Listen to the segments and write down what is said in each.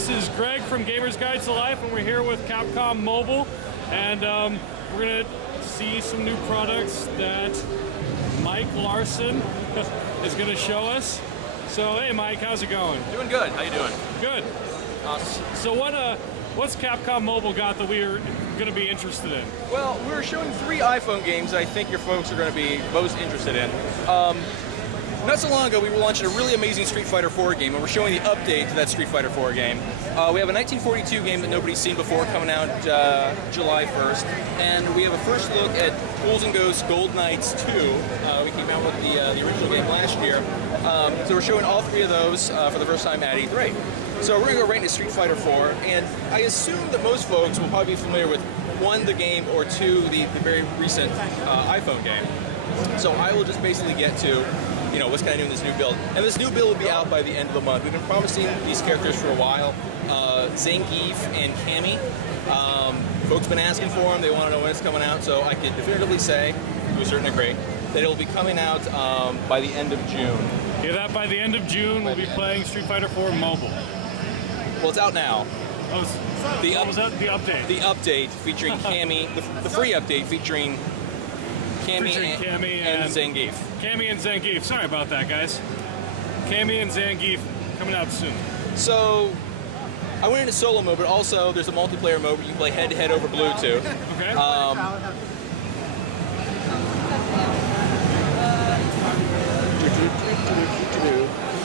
this is Greg from Gamer's Guide to Life, and we're here with Capcom Mobile, and we're going to see some new products that Mike Larson is going to show us. So, hey Mike, how's it going? Doing good. How you doing? Good. Awesome. So what's Capcom Mobile got that we are going to be interested in? Well, we're showing 3 iPhone games I think your folks are going to be most interested in. Not so long ago, we were launching a really amazing Street Fighter 4 game, and we're showing the update to that Street Fighter 4 game. We have a 1942 game that nobody's seen before coming out July 1st, and we have a first look at Ghouls and Ghosts Gold Knights 2. We came out with the original game last year. So we're showing all 3 of those for the first time at E3. So we're going to go right into Street Fighter 4, and I assume that most folks will probably be familiar with 1, the game, or 2, the very recent iPhone game. So I will just basically get to what's kind of new in this new build. And this new build will be out by the end of the month. We've been promising these characters for a while. Zangief and Cammy. Folks have been asking for them. They want to know when it's coming out. So I can definitively say, to a certain degree, that it will be coming out by the end of June. Yeah, that by the end of June, we'll be playing Street Fighter 4 Mobile. Well, it's out now. Oh, what was that? The update? The update featuring Cammy, the free update featuring Cammy and Zangief. Cammy and Zangief. Sorry about that, guys. Cammy and Zangief coming out soon. So, I went into solo mode, but also there's a multiplayer mode where you can play head-to-head over Bluetooth. Okay.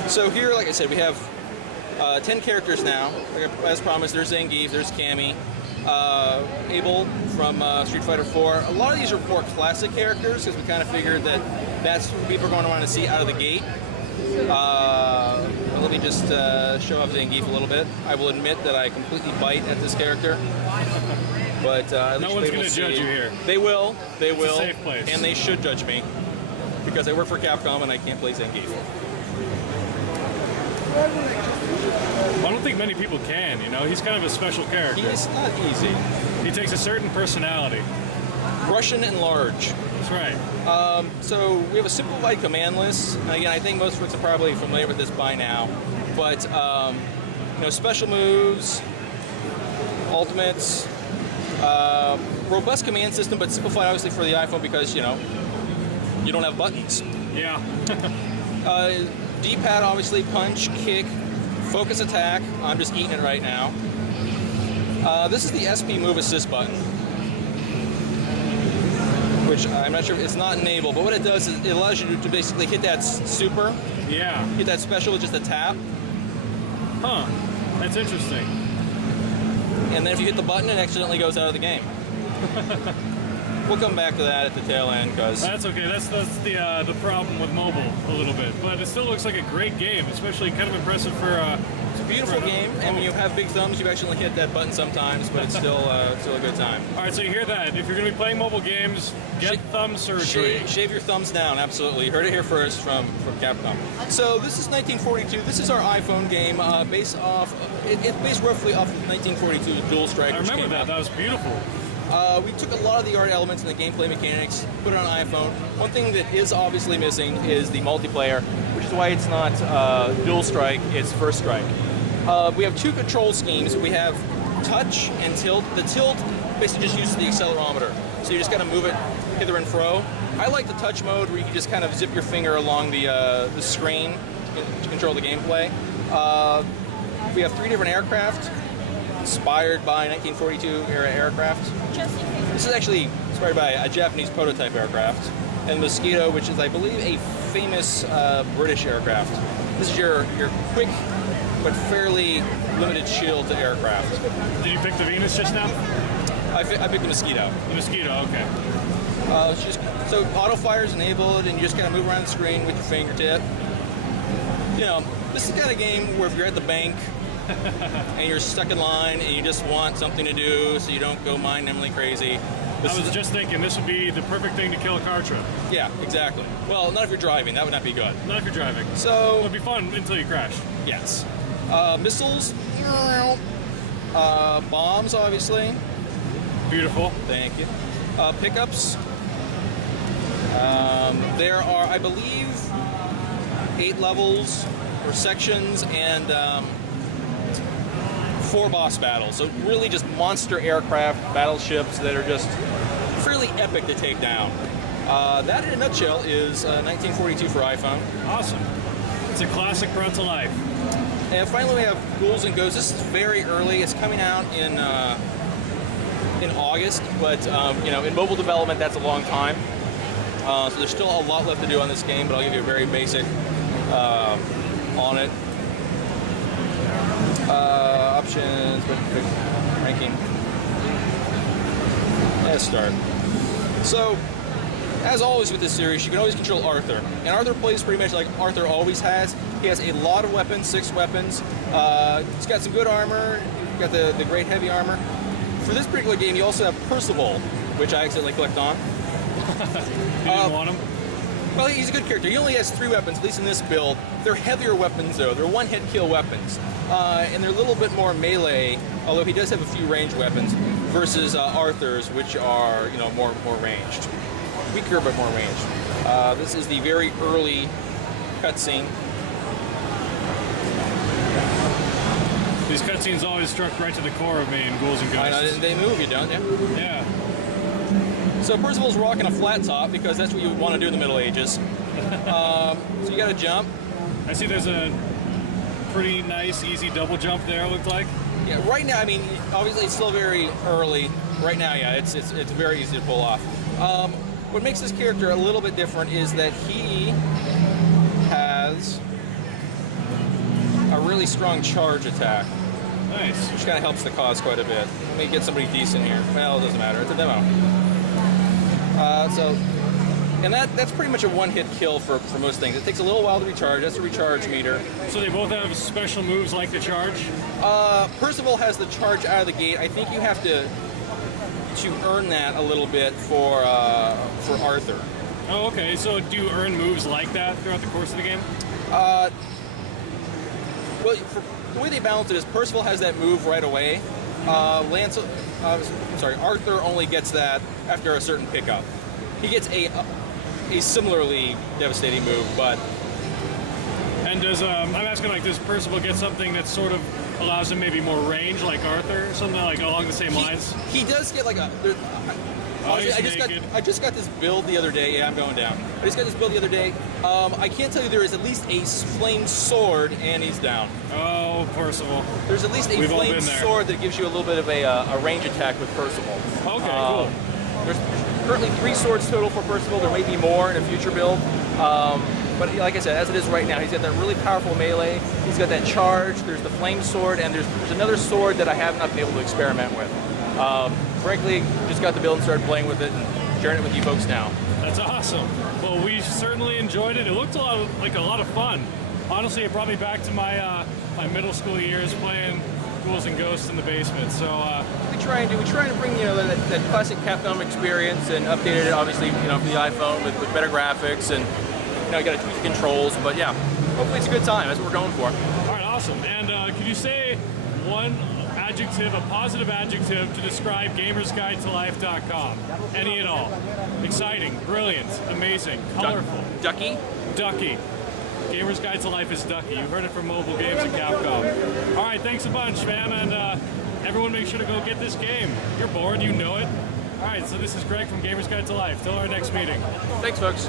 So here, like I said, we have 10 characters now. As promised, there's Zangief, there's Cammy. Abel from Street Fighter 4. A lot of these are more classic characters because we kind of figured that that's what people are going to want to see out of the gate. Let me just show off Zangief a little bit. I will admit that I completely bite at this character, but no one's going to judge you here. They will. They will. It's a safe place. And they should judge me because I work for Capcom and I can't play Zangief. I don't think many people can, he's kind of a special character. He's not easy. He takes a certain personality. Russian and large. That's right. So we have a simplified command list. And again, I think most folks are probably familiar with this by now. But, special moves, ultimates, robust command system, but simplified obviously for the iPhone because, you don't have buttons. Yeah. D-pad, obviously, punch, kick, focus attack. I'm just eating it right now. This is the SP move assist button, which I'm not sure if it's not enabled, but what it does is it allows you to basically hit that super. Yeah. Hit that special with just a tap. Huh. That's interesting. And then if you hit the button, it accidentally goes out of the game. We'll come back to that at the tail end, because... That's okay. That's the problem with mobile a little bit. But it still looks like a great game, especially kind of impressive for... It's a beautiful game, and when you have big thumbs, you actually hit that button sometimes, but it's still a good time. All right, so you hear that. If you're going to be playing mobile games, get thumb surgery. Shave your thumbs down, absolutely. You heard it here first from Capcom. So this is 1942. This is our iPhone game based roughly off of 1942's Dual Strike. I remember that. That was beautiful. We took a lot of the art elements and the gameplay mechanics, put it on iPhone. One thing that is obviously missing is the multiplayer, which is why it's not Dual Strike, it's First Strike. We have 2 control schemes. We have touch and tilt. The tilt basically just uses the accelerometer, so you just kind of move it hither and fro. I like the touch mode where you can just kind of zip your finger along the screen to control the gameplay. We have 3 different aircraft, inspired by 1942 era aircraft. This is actually inspired by a Japanese prototype aircraft, and Mosquito, which is, I believe, a famous British aircraft. This is your quick but fairly limited shield to aircraft. Did you pick the Venus just now? I picked the Mosquito. The Mosquito, okay. So auto fire is enabled, and you just kind of move around the screen with your fingertip. This is the kind of game where if you're at the bank and you're stuck in line and you just want something to do so you don't go mind-numbingly crazy. I was just thinking this would be the perfect thing to kill a car trip. Yeah, exactly. Well, not if you're driving. That would not be good. Not if you're driving. So... It would be fun until you crash. Yes. Missiles. Bombs, obviously. Beautiful. Thank you. Pickups. There are, I believe, 8 levels or sections, and 4 boss battles. So really just monster aircraft, battleships that are just fairly epic to take down. That in a nutshell is 1942 for iPhone. Awesome. It's a classic brought to life. And finally we have Ghouls and Ghosts. This is very early. It's coming out in August, but you know, in mobile development that's a long time. So there's still a lot left to do on this game, but I'll give you a very basic on it. Options, ranking. Let's start. So, as always with this series, you can always control Arthur. And Arthur plays pretty much like Arthur always has. He has a lot of weapons, 6 weapons. He's got some good armor. He's got the great heavy armor. For this particular game, you also have Percival, which I accidentally clicked on. You didn't want him? Well, he's a good character. He only has 3 weapons, at least in this build. They're heavier weapons, though. They're one-hit kill weapons. And they're a little bit more melee, although he does have a few ranged weapons, versus Arthur's, which are, you know, more ranged. Weaker, but more ranged. This is the very early cutscene. These cutscenes always struck right to the core of me in Ghouls and Ghosts. I know, they move you, don't you? Yeah. So Percival's rocking a flat top because that's what you would want to do in the Middle Ages. So you got to jump. I see there's a pretty nice, easy double jump there, it looked like. Yeah, right now, I mean, obviously it's still very early. Right now, yeah, it's very easy to pull off. What makes this character a little bit different is that he has a really strong charge attack. Nice. Which kind of helps the cause quite a bit. Let me get somebody decent here. Well, it doesn't matter. It's a demo. And that's pretty much a one-hit kill for most things. It takes a little while to recharge. That's a recharge meter. So they both have special moves like the charge? Percival has the charge out of the gate. I think you have to earn that a little bit for Arthur. Oh, okay. So do you earn moves like that throughout the course of the game? Well, the way they balance it is Percival has that move right away. Arthur only gets that after a certain pickup. He gets a similarly devastating move, but... And does, I'm asking, like, does Percival get something that sort of allows him maybe more range, like Arthur, or something like along the same lines? He does get like a... I just got this build the other day. Yeah, I'm going down. I just got this build the other day. I can't tell you there is at least a flame sword, and he's down. Oh, Percival. There's at least a flame sword that gives you a little bit of a range attack with Percival. Okay, cool. There's currently 3 swords total for Percival. There may be more in a future build. But like I said, as it is right now, he's got that really powerful melee. He's got that charge. There's the flame sword, and there's another sword that I have not been able to experiment with. Frankly, just got the build and started playing with it and sharing it with you folks now. That's awesome. Well, we certainly enjoyed it. It looked like a lot of fun. Honestly, it brought me back to my my middle school years playing Ghouls and Ghosts in the basement. So we try to bring that classic Capcom experience and updated it obviously for the iPhone with better graphics and you got to tweak the controls. But yeah, hopefully it's a good time. That's what we're going for. All right, awesome. And could you say one adjective, a positive adjective, to describe GamersGuideToLife.com? Any at all? Exciting, brilliant, amazing, colorful. Ducky? Ducky. Gamer's Guide to Life is Ducky. You heard it from Mobile Games and Capcom. All right, thanks a bunch, man, and everyone make sure to go get this game. You're bored, you know it. All right, so this is Greg from Gamer's Guide to Life. Till our next meeting. Thanks, folks.